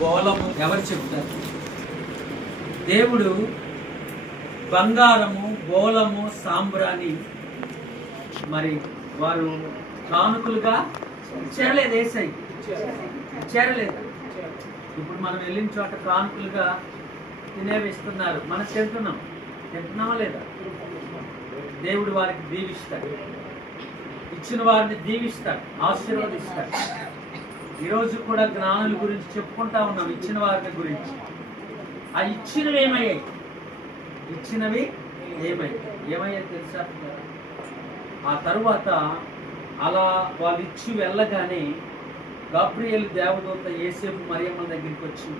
గోళము ఎవరు చెప్తారు దేవుడు బంగారము గోళము సాంబ్రాణి మరి వారు కానుకలుగా చేరలేదు ఏసై. చేరలేదు. ఇప్పుడు మనం వెళ్ళిన చోట కానుకలుగా తినేవి ఇస్తున్నారు మనం తింటున్నాం. తింటున్నామా లేదా? దేవుడు వారికి దీవిస్తాడు. ఇచ్చిన వారిని దీవిస్తాడు. ఆశీర్వదిస్తాడు. ఈరోజు కూడా జ్ఞానుల గురించి చెప్పుకుంటా ఉన్నాం ఇచ్చిన వారి గురించి. ఆ ఇచ్చినవి ఏమయ్యాయి? ఇచ్చినవి ఏమయ్యాయి? ఏమయ్యాయి తెలుసా? ఆ తరువాత అలా వాళ్ళు ఇచ్చి వెళ్ళగానే గాబ్రియల్ దేవదూత ఏసేపు మరియమ్మ దగ్గరికి వచ్చి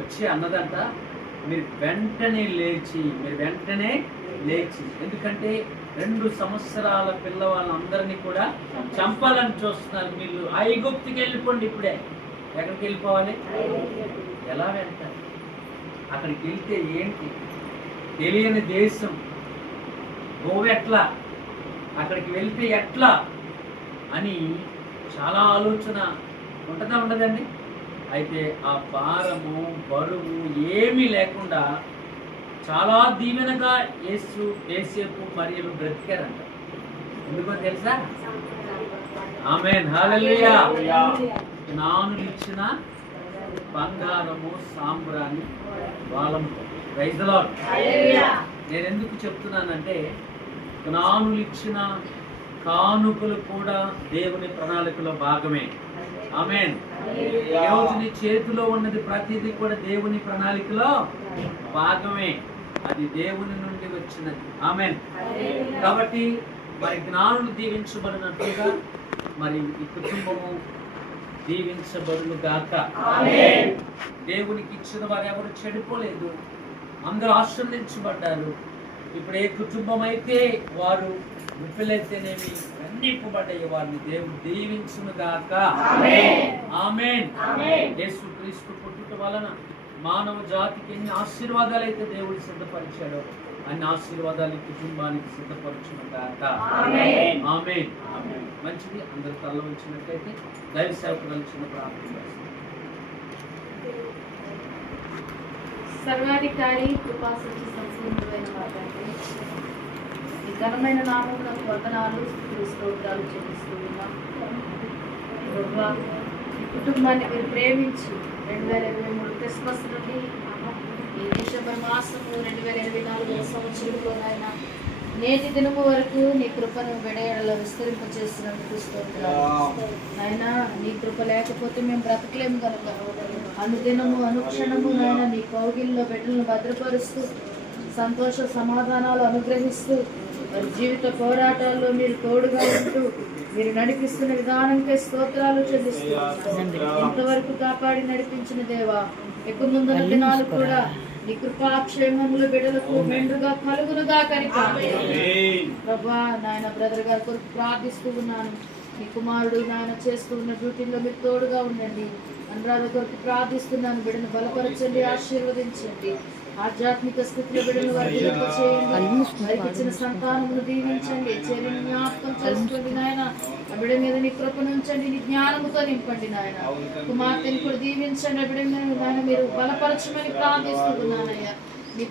వచ్చి అన్నదంట మీరు వెంటనే లేచి మీరు వెంటనే లేచి. ఎందుకంటే రెండు సంవత్సరాల పిల్లవాళ్ళందరినీ కూడా చంపాలని చూస్తున్నారు మీరు ఐగుప్తికి వెళ్ళిపోండి ఇప్పుడే. ఎక్కడికి వెళ్ళిపోవాలి? ఎలా వెళ్తారు అక్కడికి వెళ్తే ఏంటి? తెలియని దేశం. ఎట్లా? అక్కడికి వెళ్తే ఎట్లా? అని చాలా ఆలోచన ఉంటుందా ఉండదండి? అయితే ఆ భారము బరువు ఏమీ లేకుండా చాలా దీవెనగా యేసు ఏసేపు మరియు బ్రతికారంట. ఎందుకో తెలుసా? హల్లెలూయా. నానులు ఇచ్చిన బంగారము సాంబ్రాన్ని వాళ్ళము రైతులో నేను ఎందుకు చెప్తున్నానంటే జ్ఞానులు ఇచ్చిన కానుకలు కూడా దేవుని ప్రణాళికలో భాగమే. ఆమెన్. ఈరోజు నీ చేతిలో ఉన్నది ప్రతిదీ కూడా దేవుని ప్రణాళికలో భాగమే. అది దేవుని నుండి వచ్చినది. ఆమెన్. కాబట్టి మరి జ్ఞానులు దీవించబడినట్లుగా మరి ఈ కుటుంబము దీవించబడును గాక. దేవునికి ఇచ్చిన వారు ఎవరు చెడిపోలేదు. అందరూ ఆశ్రయించబడ్డారు ఇప్పుడు ఏ కుటుంబం అయితే వారు విఫలైతేనేమి ఖండింపబడ్డాయి వారిని. దేవుడు దీవించును గాక. ఆమెన్. యేసు క్రీస్తు పుట్టుట వలన మానవ జాతికి ఎన్ని ఆశీర్వాదాలు అయితే దేవుడు సిద్ధపరిచాడో అన్ని ఆశీర్వాదాలు ఈ కుటుంబానికి సిద్ధపరచును గాక. ఆమెన్. మంచిది. అందరు తల్ల వచ్చినట్లయితే దైవ సేవకులు చిన్న ప్రార్థన చేస్తాం. సర్వాధికారి సంపూర్ణమైన వారంటే ఈ ఘనమైన నామములకు వందనాలు స్తోత్రాలు చెల్లిస్తూ ఉన్నాం ఈ కుటుంబాన్ని మీరు ప్రేమించి రెండు వేల ఇరవై మూడు క్రిస్మస్ నుండి ఈ డిసెంబర్ మాసము రెండు వేల ఇరవై నాలుగు సంవత్సరంలోనైనా నేటి దినము వరకు నీ కృపను వెడయడలో చేస్తున్నందుకు స్తోత్రాలు. నాయన నీ కృప లేకపోతే మేము బ్రతకలేము కనుక అనుదినము అనుక్షణము నాయన నీ కౌగిల్లో బిడ్డలను భద్రపరుస్తూ సంతోష సమాధానాలు అనుగ్రహిస్తూ మరి జీవిత పోరాటాల్లో మీరు తోడుగా ఉంటూ మీరు నడిపిస్తున్న విధానంకే స్తోత్రాలు చెల్లిస్తూ ఇంతవరకు కాపాడి నడిపించిన దేవా ఎక్కువ ముందున్న దినాలు కూడా నీ కృపాక్షేమములు బిడ్డలకు మెండుగా కలుగునుగా కనిపి ప్రభా నాయన బ్రదర్ గారి కొరకు ప్రార్థిస్తూ ఉన్నాను. మీ కుమారుడు నాయన చేస్తూ ఉన్న డ్యూటీలో మీరు తోడుగా ఉండండి. అనురాధ కొరకు ప్రార్థిస్తున్నాను. బిడ్డను బలపరచండి ఆశీర్వదించండి. ఆధ్యాత్మిక స్థితిలో బిడ్డను వర్ధింప చేయండి. వారికి ఇచ్చిన సంతానమును దీవించండి. చెరిని జ్ఞాపకం చేసుకోండి నాయన. ఆ బిడ్డ మీద నీ కృపను ఉంచండి. నీ జ్ఞానముతో నింపండి నాయన. కుమార్తెని కూడా దీవించండి. ఆ బిడ్డ మీద నాయన మీరు బలపరచమని ప్రార్థిస్తున్నానయ్యా.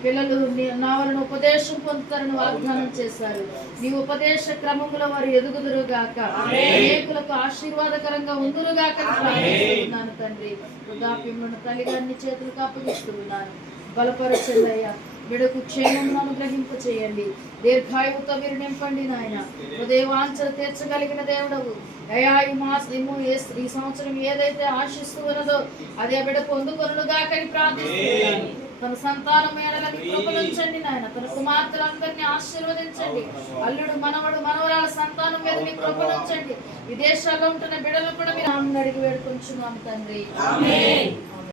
పిల్లలు నీ వలన ఉపదేశం పొందుతారని వాగ్దానం చేశారు. నీ ఉపదేశ క్రమములో వారు ఎదుగుదురు గాక. అనేకులకు ఆశీర్వాదకరంగా ఉందురు గాక ప్రార్థిస్తున్నాను తండ్రి. వృద్ధాప్యములను తల్లిగారిని చేతులకు అప్పగిస్తున్నాను బలపరచండి అయ్యా విడకు క్షేమమును అనుగ్రహింప చేయండి. దీర్ఘాయువుతో మీరు నింపండి నాయన. హృదయవాంఛలు తీర్చగలిగిన దేవుడవు. అయా ఈ మాసము ఈ సంవత్సరం ఏదైతే ఆశిస్తూ ఉన్నదో అదే బిడ పొందుకొనుగా కని ప్రార్థిస్తున్నాను. తన సంతానం ఏడలని కృపలుంచండి నాయన. తన కుమార్తెలందరినీ ఆశీర్వదించండి. అల్లుడు మనవడు మనవరాల సంతానం మీద మీ కృపలుంచండి విదేశాల్లో ఉంటున్న బిడలు కూడా మీరు అడిగి వేడుకొంచున్నాం తండ్రి.